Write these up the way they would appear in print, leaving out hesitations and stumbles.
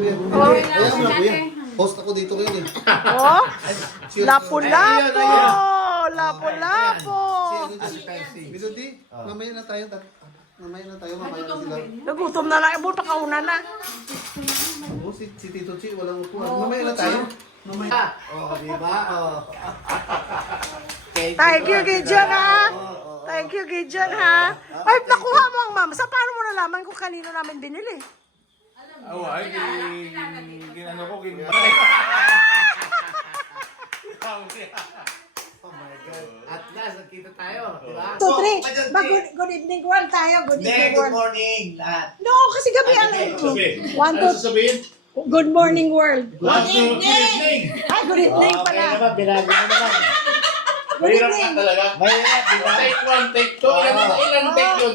Kaya mo na kuya. Host ako dito ngayon eh. Oh, lapu-lapo! Lapu-lapo! Melody, mamaya na tayo. Mamaya na sila. Nagutom na lang. Buta kauna na. Oh, si Tito Chi, walang upuan. Mamaya na tayo. Mamaya. Oh, di ba? Oh. Thank you, Gideon, ha? Thank you, Gideon, ha? Ay, nakuha mo ang mama. Sa paano mo nalaman kung kanino namin binili? Oo, ay, ginano ko, Oh my God. At last, nagkita tayo. Di ba? 2, 3. Good evening world tayo. Good evening Good world. morning lahat. No, kasi gabi ano ito. One, Ano two. sasabihin? Good morning world. Good evening! Ay, good evening Okay pala. naman, binago mo naman. Good Mahirap evening. na talaga. Mahirap, di ba? Take 1, take 2. Ilan take yun?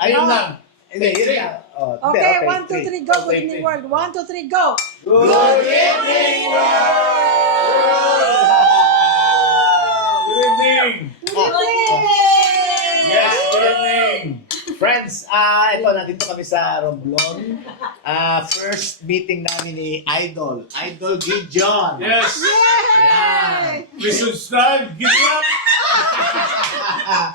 Ayun lang. Hindi, yun lang. Oh, Okay, 1, 2, 3, go. Good evening world. 1, 2, 3, go. Good evening, Good evening! Good evening. Yes, good evening! Friends, ito, nandito kami sa Romblon. First meeting namin ni Idol Gideon. Yes! Yay! We should start. Give it up!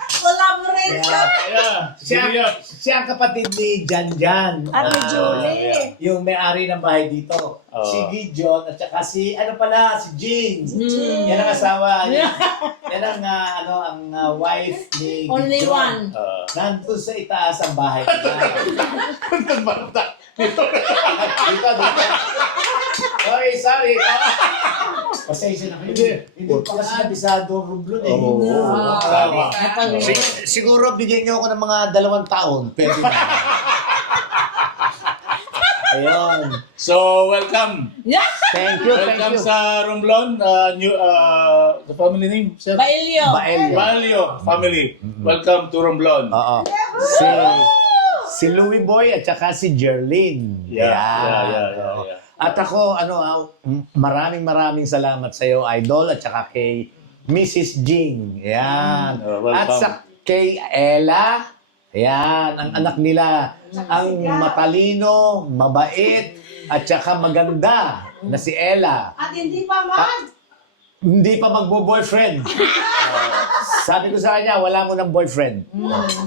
Collaboration. Yeah, give it up! Siya ang kapatid ni Janjan. At ni Julie. Yung may-ari ng bahay dito. Oo. Si Gideon at saka si, si Jean. Jean. Yan ang asawa. Yan ang, ang wife ni Only Gideon. one. Nandun sa itaas ang bahay niya. Dito. Sorry. Pasensya na kayo. Hindi pa kasi nabisado ang Romblon eh. Tama. Siguro bigyan niyo ako ng mga 2 taon. Pwede na. Ayun. So, welcome. Thank you. Welcome sa Romblon. The family name, sir? Bailio. Balio family. Welcome to Romblon. Oo. Si Louie Boy at saka si Jerlyn. Yeah. At ako, maraming salamat sa iyo, Idol, at saka kay Mrs. Jing. Yan. Welcome. At sa kay Ella. Yan, ang anak nila. Ang matalino, mabait, at saka maganda na si Ella. At hindi pa Hindi pa magbo-boyfriend. Sabi ko sa kanya, wala mo ng boyfriend.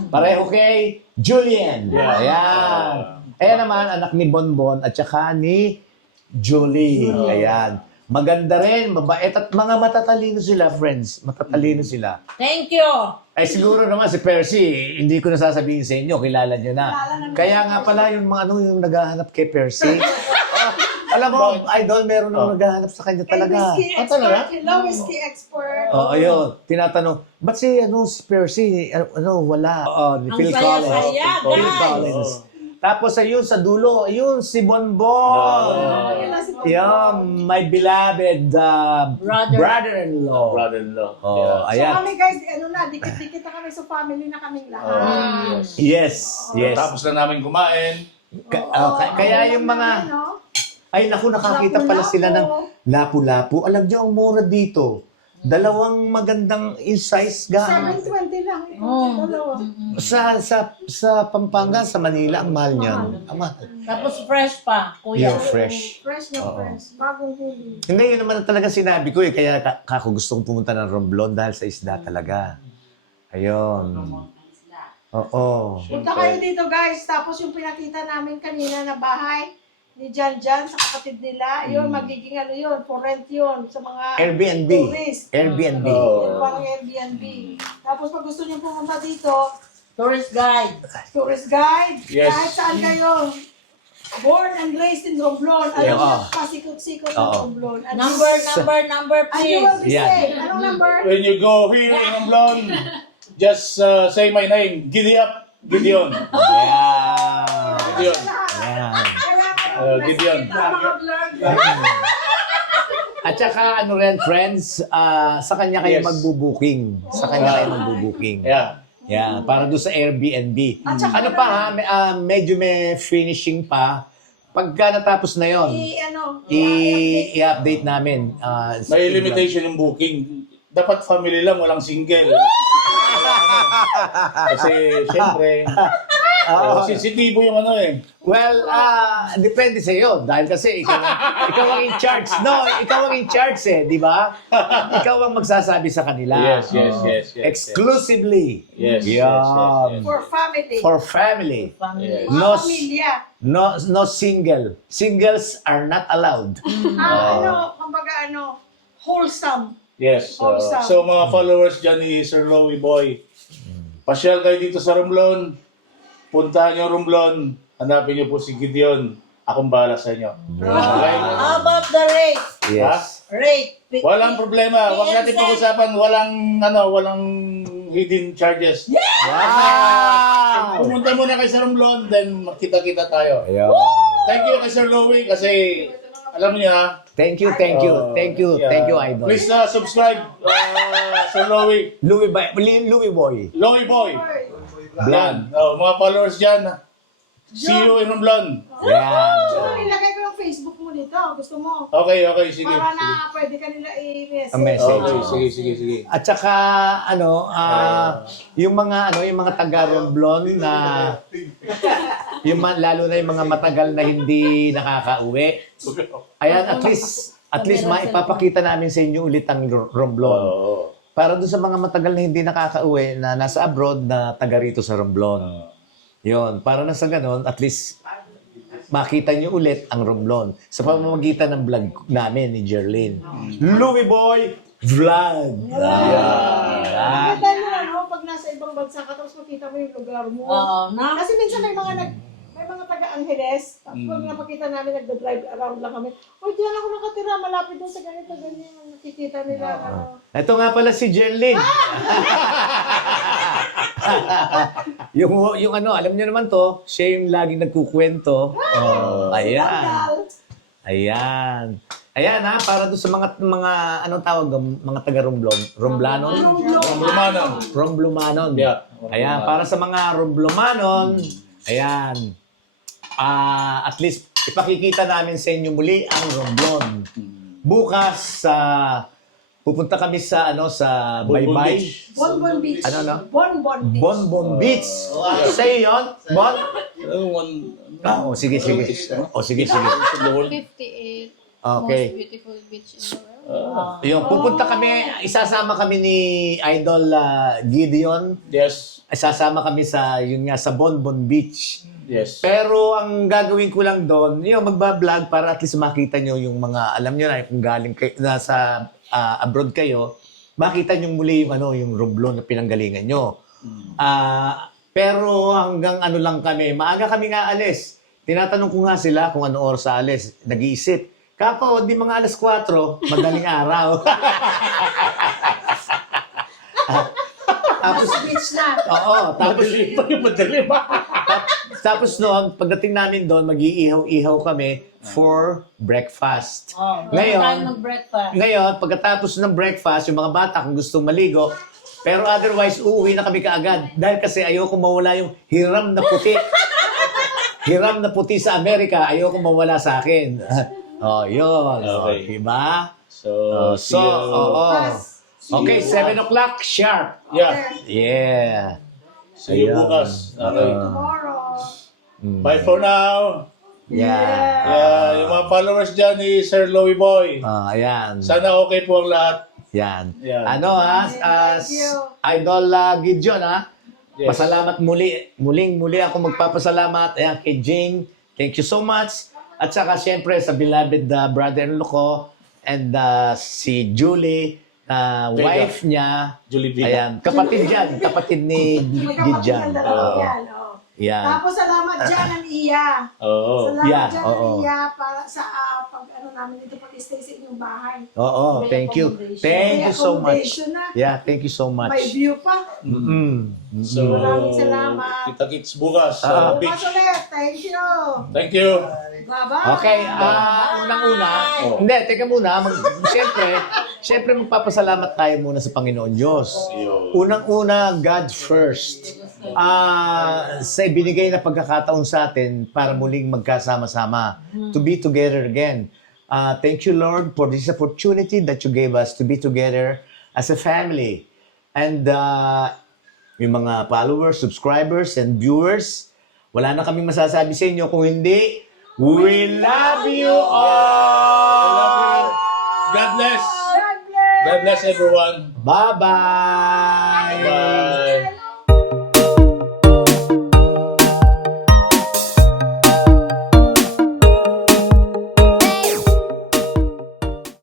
Pareho kay Julian. Yeah. Ayan. Ayan naman, anak ni Bonbon at saka ni Julie. Ayan. Maganda rin, mabait at mga matatalino sila, friends. Matatalino sila. Thank you. Ay siguro naman si Percy, hindi ko nasasabihin sa inyo, kilala nyo na. Kaya nga pala yung mga yung naghahanap kay Percy. Alam mo, Idol, meron nang naghahanap sa kanya talaga. Whiskey expert. Hello, whiskey expert. Ayun, tinatanong, ba't si Percy, wala. Ni Ang Phil saya-saya, Phil guys. Collins. Tapos ayun, sa dulo, ayun, si Bonbon. Yan, my beloved brother-in-law. Brother-in-law. Oh, So ayan. kami guys, dikit-dikit na kami sa family na kaming lahat. Yes. Tapos na namin kumain. Kaya yung mga... Ay, naku, nakakita pala sila ng lapu-lapu. Alam niyo, ang mura dito. 2 magandang in-size ga. 720 lang. Dalawa. Sa Pampanga, sa Manila, ang mahal niyan. Ang mahal. Tapos fresh pa, kuya. Yung fresh. Fresh na fresh. Bagong huli. Hindi, yun naman talaga sinabi ko eh. Kaya kako gusto kong pumunta ng Romblon dahil sa isda talaga. Ayun. Oo. Punta kayo dito guys. Tapos yung pinakita namin kanina na bahay ni Jan sa kapatid nila, yun, magiging for rent yun sa mga Airbnb. tourist. Airbnb. Yun, parang Airbnb. Tapos pag gusto niyo pumunta dito, Tourist guide. tourist guide, Yes. kahit saan kayo. Born and raised in Romblon. Alam Yeah. niyo, pasikot-sikot ng Oo. Romblon. Number, Ano you will please. be say? Anong number? When you go here in Romblon, just say my name. Giddy up, Gideon. Yeah. Gideon. Ayan. Gideon. At saka rin, friends, sa kanya kayo Yes. magbubuking. Sa kanya kayo magbubuking. Yeah. Yeah, para doon sa Airbnb. At saka Ano pa ha, medyo may finishing pa. Pagka natapos na yon, i-update namin. May limitation yung booking. Dapat family lang, walang single. Kasi, syempre, Oo. Sensitibo yung ano eh. Well, depende sa iyo dahil kasi ikaw ang in charge. No, ikaw ang in charge di ba? Ikaw ang magsasabi sa kanila. Yes. Exclusively. Yes. Yan. For family. For family. Family. Yes. Mga No, pamilya. no single. Singles are not allowed. Kumbaga wholesome. Yes. Wholesome. So mga followers dyan ni Sir Louie Boy, pasyal kayo dito sa Romblon. Puntahan niyo Romblon. Hanapin niyo po si Gideon. Akong bahala sa inyo. Okay? How about the rate? Yes. Rate. Walang problema. Huwag natin pag-usapan. Walang hidden charges. Wow! Pumunta muna kay Sir Romblon, then magkita-kita tayo. Ayun. Thank you kay Sir Louie kasi alam niya. Thank you, Idol. Please subscribe, Sir Louie. Louie Boy. Louie Boy. Yan. Mga followers dyan. See you in Romblon. Yan. So, ilagay ko yung Facebook mo dito. Gusto mo? Okay, sige. Para na pwede ka nila i-message. A message. Okay, sige. At saka yung mga taga Romblon na lalo na yung mga matagal na hindi nakakauwi. Ayan, at least maipapakita namin sa inyo ulit ang Romblon. Para doon sa mga matagal na hindi nakakauwi na nasa abroad na taga rito sa Romblon. Yun, para na sa ganon, at least makita nyo ulit ang Romblon sa pamamagitan ng vlog namin ni Jerlyn. Louie Boy Vlog! Ang ganda mo, pag nasa ibang bansa ka, tapos makita mo yung lugar mo. Kasi minsan may mga taga-Angeles, tapos pag napakita namin, nagda-drive around lang kami. Diyan ako nakatira, malapit doon sa ganito, ganyan. Nakikita nila. Ito nga pala si Jerlyn. yung alam niyo naman to, siya yung laging nagkukwento. Ayan, para doon sa mga anong tawag, mga taga Romblanon. Romblumanon. Yeah. Ayan, para sa mga Romblumanon, ayan. At least ipakikita namin sa inyo muli ang Romblon. Bukas pupunta kami sa Baybay. Bonbon Beach. Bonbon Beach. Bonbon Beach. Say yon, Bon? Sige. Sige. 58 Okay. most beautiful beach in the world. Yung pupunta kami, isasama kami ni Idol Gideon. Yes. Isasama kami sa Bonbon Beach. Yes. Pero ang gagawin ko lang doon, magba-vlog para at least makita nyo yung mga, alam nyo na, kung galing kayo, nasa abroad kayo, makita nyo muli yung Romblon na pinanggalingan nyo. Pero hanggang lang kami, maaga kami nga alis. Tinatanong ko nga sila kung ano oras sa alis. Nag-iisip. Kapo, di mga alas 4, madaling araw. Tapos beach na. Oo, tapos noon, pagdating namin doon, mag-iihaw-ihaw kami for breakfast. Ngayon, mag-breakfast. Ngayon, pagkatapos ng breakfast, yung mga bata kung gustong maligo, pero otherwise, uuwi na kami kaagad. Dahil kasi ayoko mawala yung hiram na puti. Hiram na puti sa Amerika, ayoko mawala sa akin. Yun. Okay. Diba? So, Okay, 7 o'clock sharp. Yeah. See you Ayan. bukas. Tomorrow. Bye for now. Yeah. Yung mga followers dyan ni Sir Louie Boy. Ayan. Sana okay po ang lahat. Yan. Yan. Thank you. Idol Gideon, Yes. Pasalamat muli. Muli ako magpapasalamat. Ayan, kay Jing. Thank you so much. At saka siyempre sa beloved brother-in-law ko and si Julie, wife niya. Julie Vega. Ayan, kapatid ni Gideon. Yan. Tapos salamat dyan ang iya. Oo. Salamat Yeah, dyan oo. ang iya para sa namin dito pag-stay sa inyong bahay. Oo, thank you. Thank you so much. Accommodation na. Yeah, thank you so much. May view pa. So, Maraming salamat. kita-kits bukas sa Bukas beach. ulit. Thank you. Thank you. Bye-bye. Okay, unang-una, hindi, teka muna, siyempre magpapasalamat tayo muna sa Panginoon Diyos. Unang-una, God first. Sa binigay na pagkakataon sa atin para muling magkasama-sama, to be together again. Thank you, Lord, for this opportunity that you gave us to be together as a family. And yung mga followers, subscribers, and viewers, Wala na kaming masasabi sa inyo kung hindi, we love you all! God bless. God bless! God bless everyone. Bye-bye! Bye.